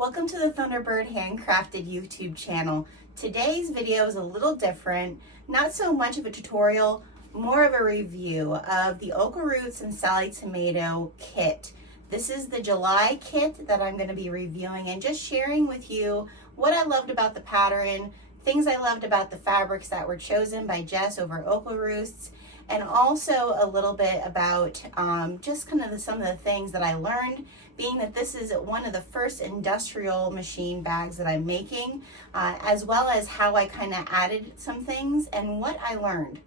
Welcome to the Thunderbird Handcrafted YouTube channel. Today's video is a little different, not so much of a tutorial, more of a review of the OklaRoots and Sallie Tomato kit. This is the July kit that I'm going to be reviewing and just sharing with you what I loved about the pattern, things I loved about the fabrics that were chosen by Jess over OklaRoots, and also a little bit about just kind of some of the things that I learned, being that this is one of the first industrial machine bags that I'm making, as well as how I kind of added some things and what I learned.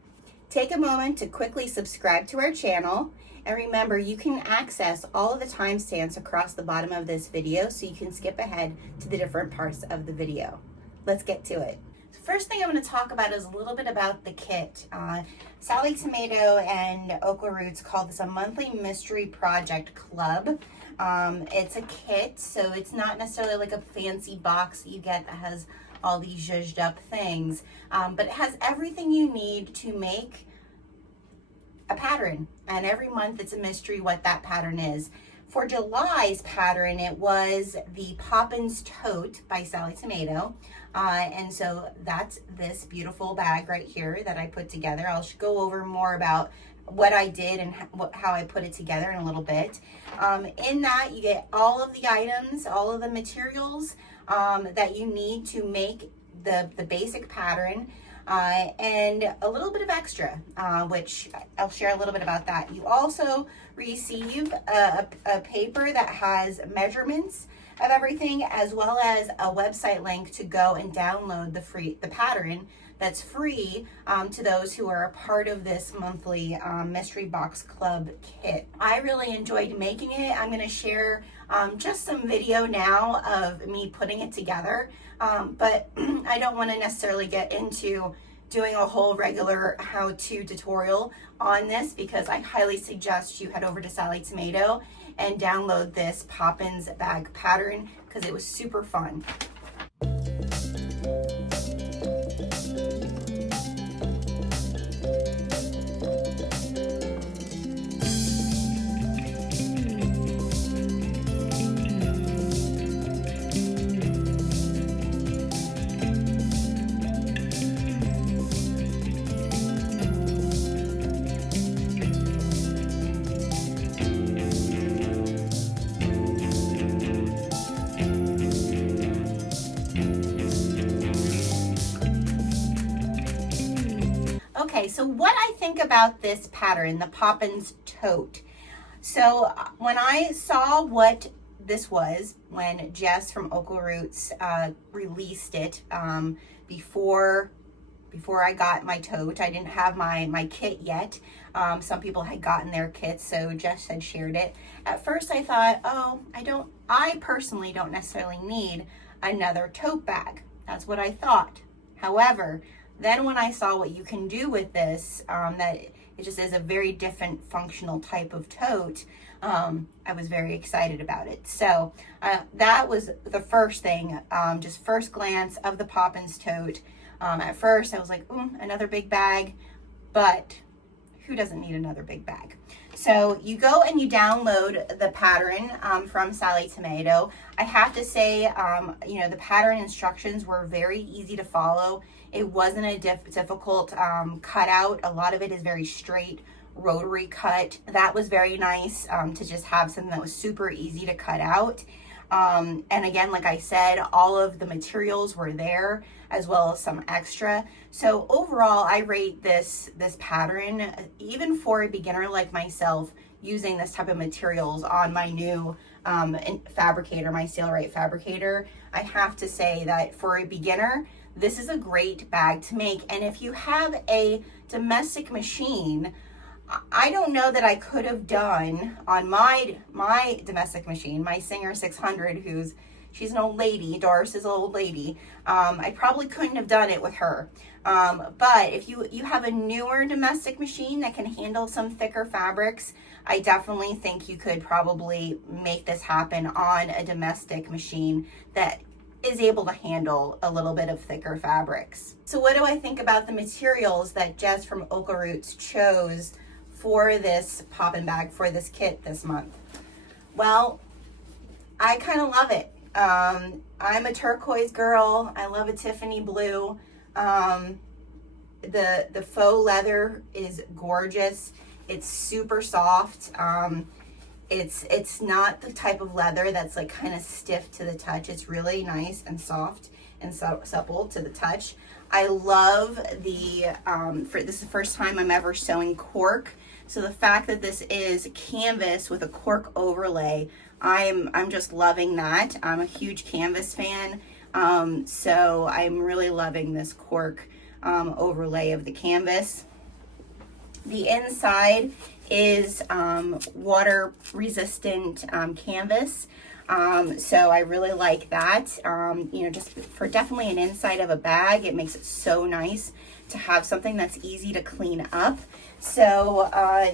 Take a moment to quickly subscribe to our channel, and remember you can access all of the timestamps across the bottom of this video so you can skip ahead to the different parts of the video. Let's get to it. First thing I want to talk about is a little bit about the kit. Sallie Tomato and OklaRoots call this a monthly mystery project club. It's a kit, so it's not necessarily like a fancy box that you get that has all these zhuzhed up things, but it has everything you need to make a pattern, and every month it's a mystery what that pattern is. For July's pattern, it was the Poppins Tote by Sallie Tomato. And so that's this beautiful bag right here that I put together. I'll go over more about what I did and how I put it together in a little bit. In that, you get all of the items, all of the materials that you need to make the basic pattern. And a little bit of extra, which I'll share a little bit about that. You also receive a paper that has measurements of everything, as well as a website link to go and download the pattern that's free to those who are a part of this monthly Mystery Box Club kit. I really enjoyed making it. I'm going to share just some video now of me putting it together, but I don't want to necessarily get into doing a whole regular how-to tutorial on this, because I highly suggest you head over to Sallie Tomato and download this Poppins bag pattern because it was super fun. Okay, so what I think about this pattern, the Poppins Tote. So when I saw what this was, when Jess from OklaRoots released it before I got my tote, I didn't have my kit yet. Some people had gotten their kits, so Jess had shared it. At first I thought, oh, I personally don't necessarily need another tote bag. That's what I thought. However, then when I saw what you can do with this, that it just is a very different functional type of tote, I was very excited about it. So that was the first thing, just first glance of the Poppins Tote. At first I was like, another big bag, but who doesn't need another big bag? So you go and you download the pattern from Sallie Tomato. I have to say, the pattern instructions were very easy to follow. It wasn't a difficult cutout. A lot of it is very straight, rotary cut. That was very nice to just have something that was super easy to cut out. And again, like I said, all of the materials were there, as well as some extra. So overall, I rate this pattern, even for a beginner like myself, using this type of materials on my new fabricator, my Sailrite fabricator. I have to say that for a beginner, this is a great bag to make. And if you have a domestic machine, I don't know that I could have done on my domestic machine, my Singer 600, she's an old lady, Doris is an old lady. I probably couldn't have done it with her. But if you have a newer domestic machine that can handle some thicker fabrics, I definitely think you could probably make this happen on a domestic machine that is able to handle a little bit of thicker fabrics. So what do I think about the materials that Jess from OklaRoots chose for this poppin' bag, for this kit this month? Well, I kind of love it. I'm a turquoise girl. I love a Tiffany blue. The faux leather is gorgeous. It's super soft. It's not the type of leather that's like kind of stiff to the touch. It's really nice and soft and supple to the touch. I love the, this is the first time I'm ever sewing cork. So the fact that this is canvas with a cork overlay, I'm just loving that. I'm a huge canvas fan. So I'm really loving this cork overlay of the canvas. The inside is water resistant canvas. So I really like that. You know, just for definitely an inside of a bag, it makes it so nice to have something that's easy to clean up. So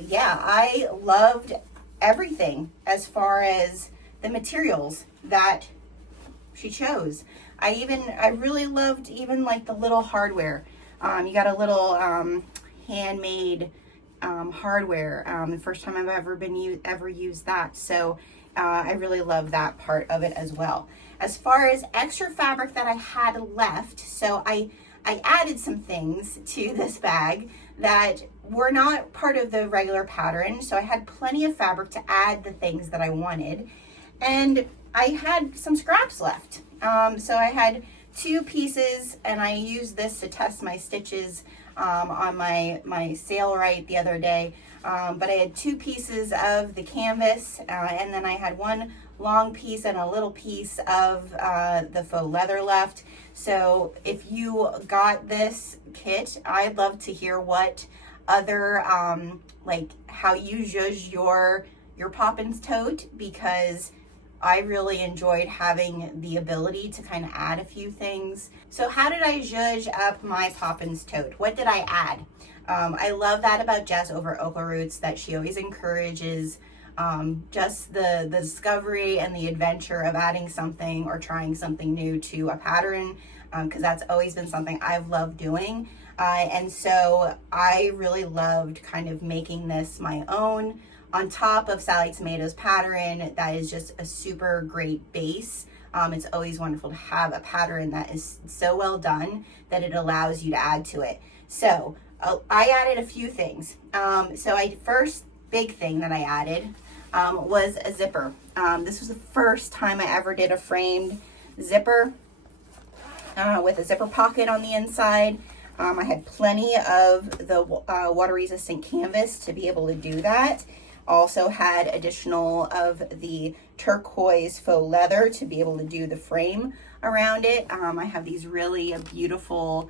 yeah, I loved everything as far as the materials that she chose. I really loved even like the little hardware. You got a little handmade hardware. The first time I've ever used that. So I really love that part of it as well. As far as extra fabric that I had left, so I added some things to this bag that were not part of the regular pattern. So I had plenty of fabric to add the things that I wanted. And I had some scraps left. So I had 2 pieces, and I used this to test my stitches on my Sailrite the other day. But I had 2 pieces of the canvas, and then I had 1 long piece and a little piece of the faux leather left. So if you got this kit, I'd love to hear what other, like how you judge your Poppins tote, because I really enjoyed having the ability to kind of add a few things. So how did I judge up my Poppins tote? What did I add? I love that about Jess over OklaRoots, that she always encourages just the discovery and the adventure of adding something or trying something new to a pattern, because that's always been something I've loved doing. And so I really loved kind of making this my own, on top of Sallie Tomato's pattern that is just a super great base. It's always wonderful to have a pattern that is so well done that it allows you to add to it. So I added a few things. First big thing that I added was a zipper. This was the first time I ever did a framed zipper with a zipper pocket on the inside. I had plenty of the water resistant canvas to be able to do that. Also had additional of the turquoise faux leather to be able to do the frame around it. I have these really beautiful,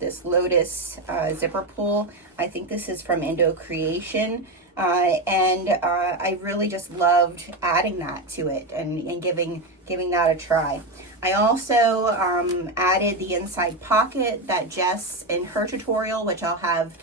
this Lotus zipper pull. I think this is from INDO Creation. I really just loved adding that to it and giving that a try. I also added the inside pocket that Jess in her tutorial, which I'll have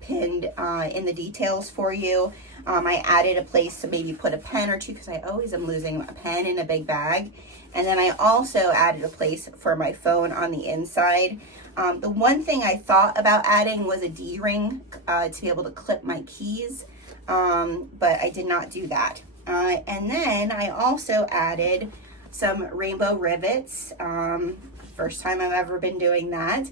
pinned in the details for you. I added a place to maybe put a pen or 2, because I always am losing a pen in a big bag. And then I also added a place for my phone on the inside. The one thing I thought about adding was a D-ring to be able to clip my keys, but I did not do that. And then I also added some rainbow rivets. First time I've ever been doing that,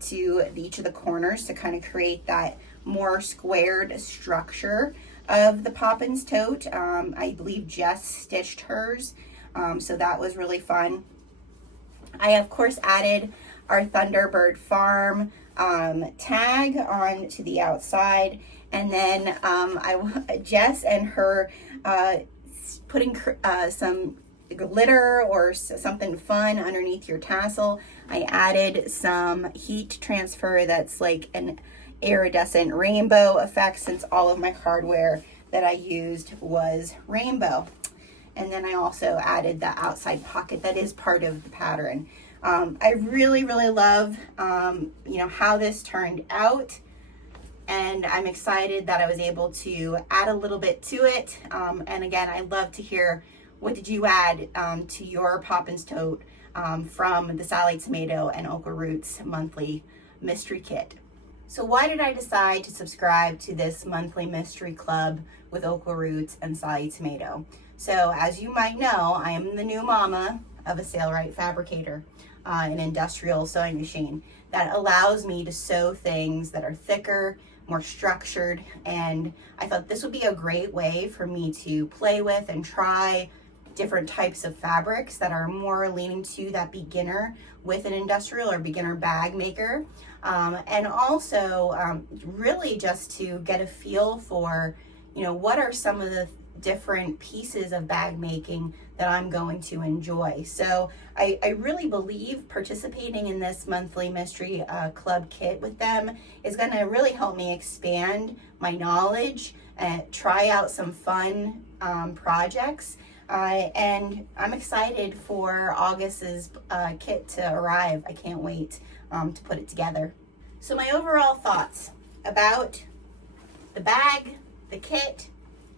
to each of the corners to kind of create that more squared structure of the Poppins tote. I believe Jess stitched hers, so that was really fun. I of course added our Thunderbird farm tag on to the outside, and then Jess and her putting some glitter or something fun underneath your tassel. I added some heat transfer that's like an iridescent rainbow effect, since all of my hardware that I used was rainbow. And then I also added the outside pocket that is part of the pattern. I really love you know, how this turned out, and I'm excited that I was able to add a little bit to it. And again, I'd love to hear, what did you add to your Poppins tote from the Sallie Tomato and OklaRoots monthly mystery kit? So why did I decide to subscribe to this monthly mystery club with OklaRoots and Sallie Tomato? So as you might know, I am the new mama of a Sailrite Fabricator, an industrial sewing machine that allows me to sew things that are thicker, more structured, and I thought this would be a great way for me to play with and try different types of fabrics that are more leaning to that beginner with an industrial or beginner bag maker, and also really just to get a feel for, you know, what are some of the different pieces of bag making that I'm going to enjoy. So I really believe participating in this monthly mystery club kit with them is going to really help me expand my knowledge and try out some fun projects. And I'm excited for August's kit to arrive. I can't wait to put it together. So my overall thoughts about the bag, the kit,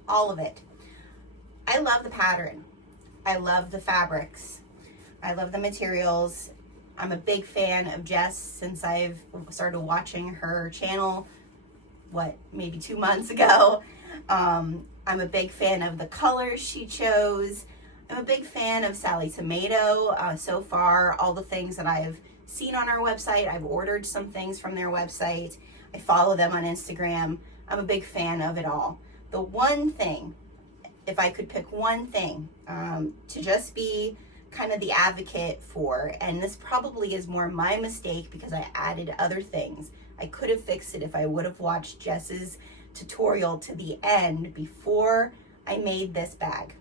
all of it. I love the pattern. I love the fabrics. I love the materials. I'm a big fan of Jess since I've started watching her channel, maybe 2 months ago. I'm a big fan of the colors she chose. I'm a big fan of Sallie Tomato. So far, all the things that I've seen on our website, I've ordered some things from their website. I follow them on Instagram. I'm a big fan of it all. The one thing, if I could pick one thing to just be kind of the advocate for, and this probably is more my mistake because I added other things. I could have fixed it if I would have watched Jess's tutorial to the end before I made this bag.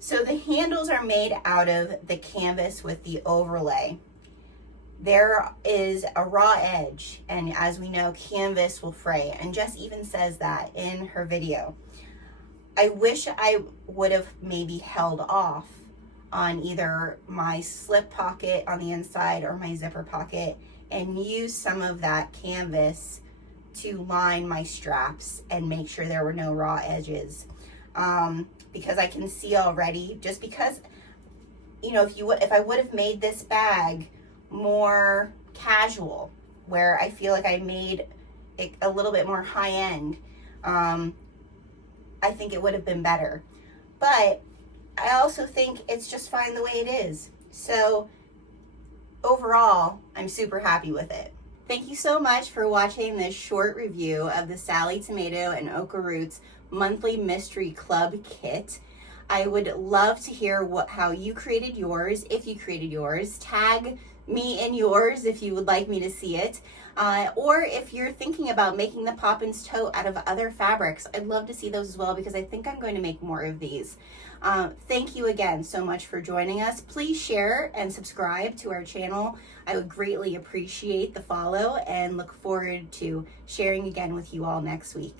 So the handles are made out of the canvas with the overlay. There is a raw edge, and as we know, canvas will fray, and Jess even says that in her video. I wish I would have maybe held off on either my slip pocket on the inside or my zipper pocket and use some of that canvas to line my straps and make sure there were no raw edges. Because I can see already, just because, you know, if I would have made this bag more casual, where I feel like I made it a little bit more high end, I think it would have been better. But I also think it's just fine the way it is. So overall, I'm super happy with it. Thank you so much for watching this short review of the Sallie Tomato and OklaRoots monthly mystery club kit. I would love to hear how you created yours. If you created yours, tag me in yours if you would like me to see it. Or if you're thinking about making the Poppins Tote out of other fabrics, I'd love to see those as well because I think I'm going to make more of these. Thank you again so much for joining us. Please share and subscribe to our channel. I would greatly appreciate the follow and look forward to sharing again with you all next week.